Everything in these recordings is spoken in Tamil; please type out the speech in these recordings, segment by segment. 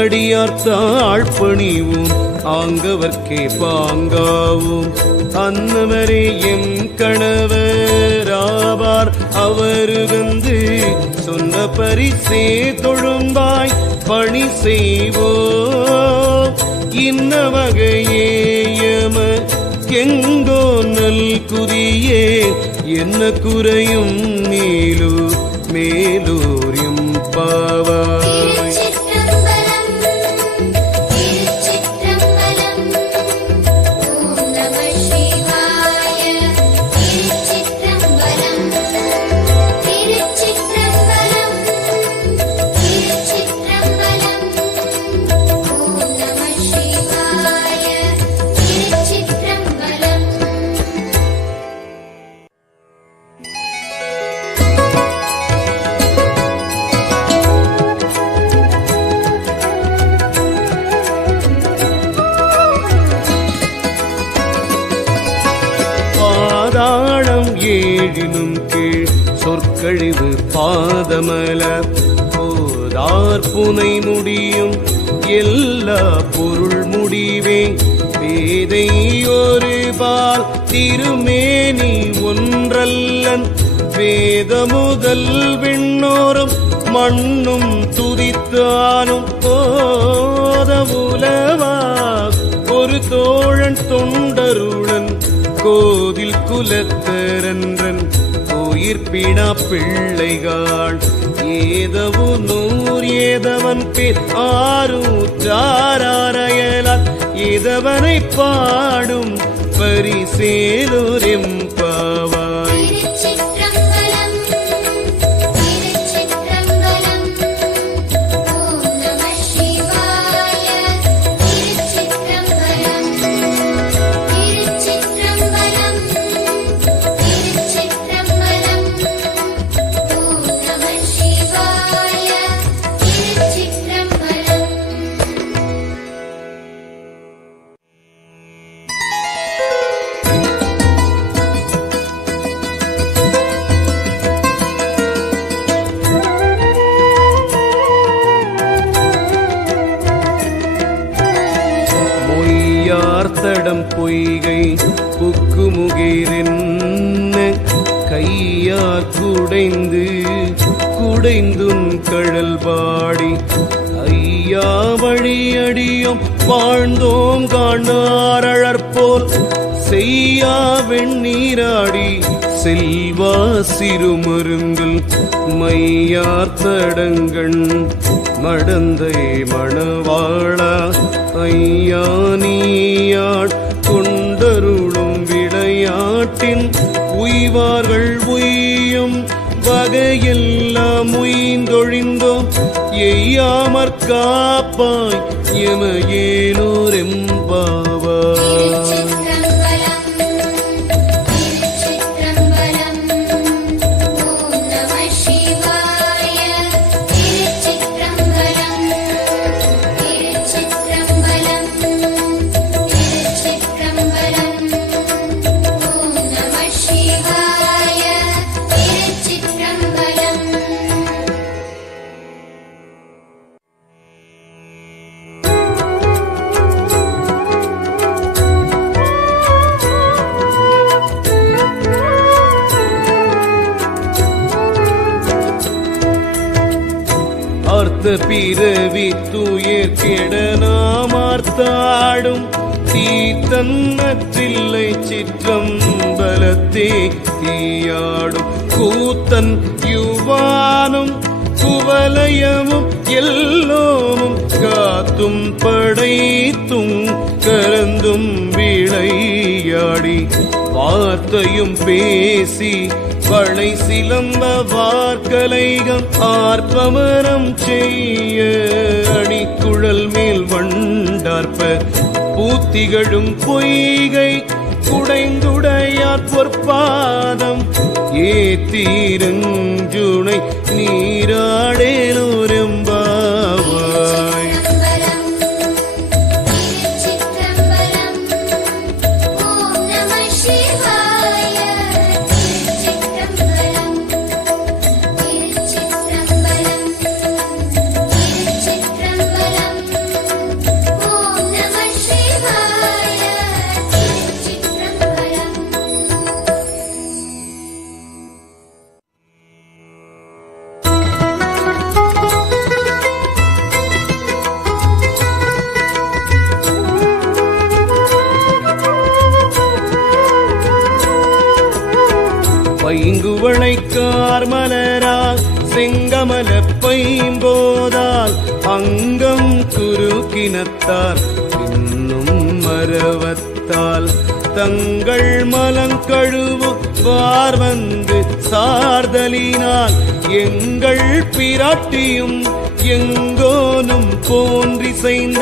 அடியார் பணிவும் ஆங்கவர்க்கே பாங்காவும். அன்னவரே எம் கணவராவார் அவரு வந்து சொன்ன பரிசே தொழும்பாய் பணி செய்வோ. இன்ன வகையேயம எங்கோ நல் குதியே என்ன குறையும் மேலூ மேலூர் எம் பாவாய் கழிவு பாதமல போதார் புனை முடியும் எல்லா பொருள் முடிவே. பேதை ஒரு பால் திருமேனி ஒன்றல்லன். வேத முதல் விண்ணோரும் மண்ணும் துதித்தானும் போத உலவா. ஒரு தோழன் தொண்டருளன் கோதில் குலத்தரன்றன். உயிர்ப்பின பிள்ளைகள். ஏதவு நூர் ஏதவன் பேர் ஆரூற்றாராயலால் ஏதவனை பாடும் பரிசேலோரெம் எம் கரைந்து குடைந்தும் கடல் பாடி ஐயா வழியடியும் வாழ்ந்தோம் காணாரழற்போல் செய்யா வெண்ணீராடி செல்வா சிறுமருங்கள் மையார்த்தடங்கண் மடந்தை மணவாளா ஐயா நீயாட் கொண்டருளும் விளையாட்டின் உய்வார்கள் உய்யும் வகையெல்லாம் உய்ந்தொழிந்தோம் எய்யாமற் காப்பாய் எமையேனோர் எம்பாவாய் பிறவி துயர் கெடனாமார்த்தாடும். தீத்தன்னற்றில்லை சிற்றம் பலத்தே தீயாடும். கூத்தன் யுவானும் குவலயமும் எல்லோமும் காத்தும் படைத்தும் கலந்தும் விளையாடி. வார்த்தையும் பேசி வளை சிலம்ப வார்கலைகம் ஆர்ப்பமரம் செய்ய அணிக்குழல் மேல் வண்டார்ப்ப பூத்திகளும் பொய்கை குடைந்துடையார் பொற்பாதம். ஏத்தீரஞ்சுனை நீராடேலோரெம்பாவாய் குவளைக்கார் மலரால் செங்கமல பைம்போதால் அங்கம் குறுக்கினத்தார் இன்னும் மரவத்தால் தங்கள் மலங்கழுவு வார் வந்து சார்தலினால் எங்கள் பிராட்டியும் எங்கோனும் போன்றி செய்த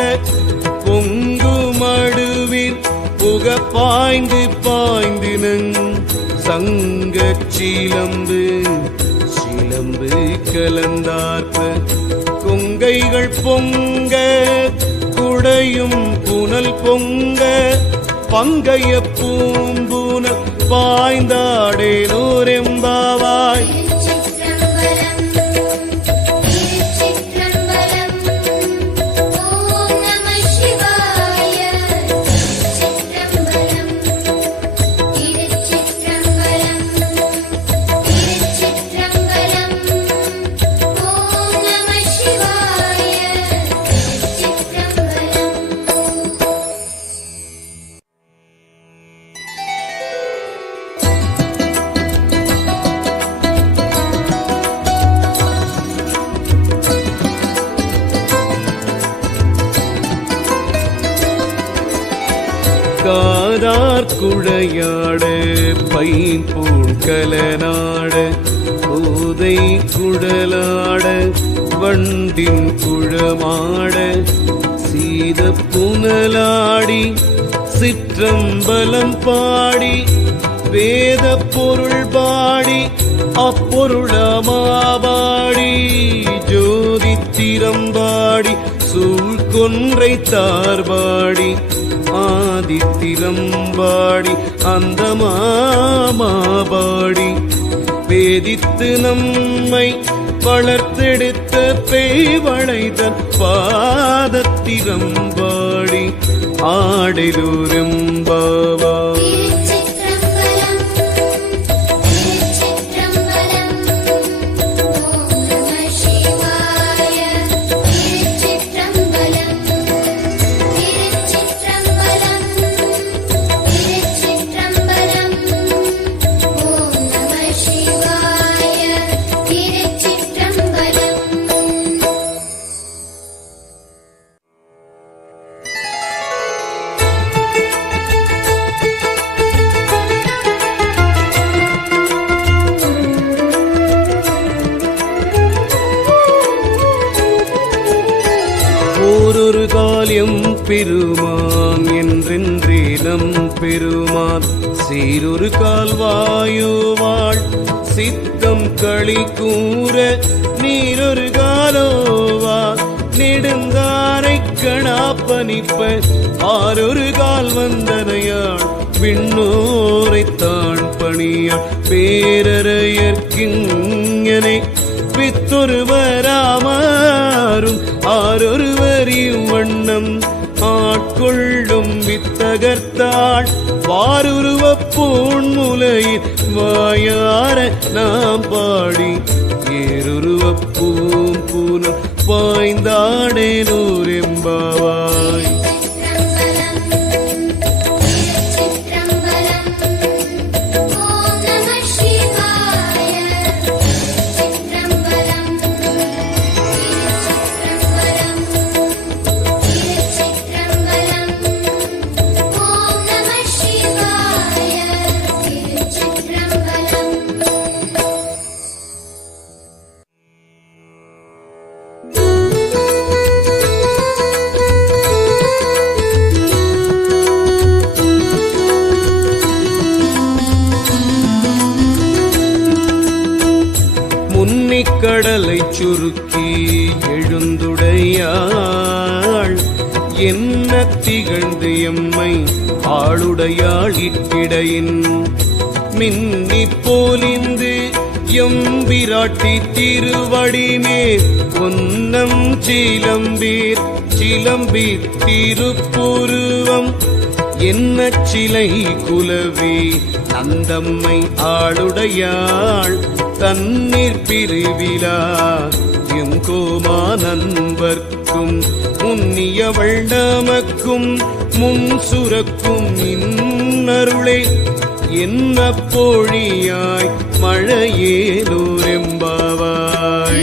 பொங்கு மடுவில் புக பாய்ந்து பாய்ந்தினங் சங்க சீலம்பு சிலம்பு கலந்தார்ப்ப கொங்கைகள் பொங்க குடையும் புனல் பொங்க பங்கைய பூம்பூன பாய்ந்தாடேனோ காதார் குழையாட பைம்பூள் கலனாட கோதை குழலாட வண்டின் குழமாட சீத புனலாடி சிற்றம்பலம் பாடி வேத பொருள் பாடி அப்பொருளமாபாடி ஜோதி திறம்பாடி சூழ்கொன்றை தார்பாடி மாதித்திலம்பாடி அந்த மாமாபாடி வேதித்து நம்மை வளர்த்தெடுத்த பேய்வளைதன் பாதத்திலம்பாடி ஆடிலூரெம்பாவா ஓரொரு பெருமான் என்றென்றேலம் பெருமான். சீரொரு கால்வாயுவாள் சித்தம் களி கூற நீரொரு காலோவா நெடுந்தாரை கணாப்பனிப்ப ஆரொரு கால் வந்தனையாள். விண்ணோரை தான் பணியாள் பேரறையற்கிங்கனை வித்தொருவராமாறும் ஆரொரு வண்ணம் ஆட்கொள்ளும் வித்தகர்த்தாள். வாருருவ பூண்முலையில் வாயார நாம் பாடி ஏருருவ பூம் பூனம் பாய்ந்தாடேனூரெம்பாவாய் கடலை சுருக்கி எழுந்துடையாள். என்ன திகழ்ந்து எம்மை ஆளுடையாள் இட்டிடையின் மின்னி போலிந்து எம்பிராட்டி திருவடிமேல் ஒன்னம் சிலம்பீர் சிலம்பி திருப்புருவம் என்ன சிலை குலவி நந்தம்மை ஆளுடையாள். தண்ணீர் பிரிவிலா எங்கோமா நண்பர்க்கும் உன்னியவள் நமக்கும் முன் சுரக்கும் இன்னருளே. என்ன பொழியாய் மழையேலூரெம்பாவாய்.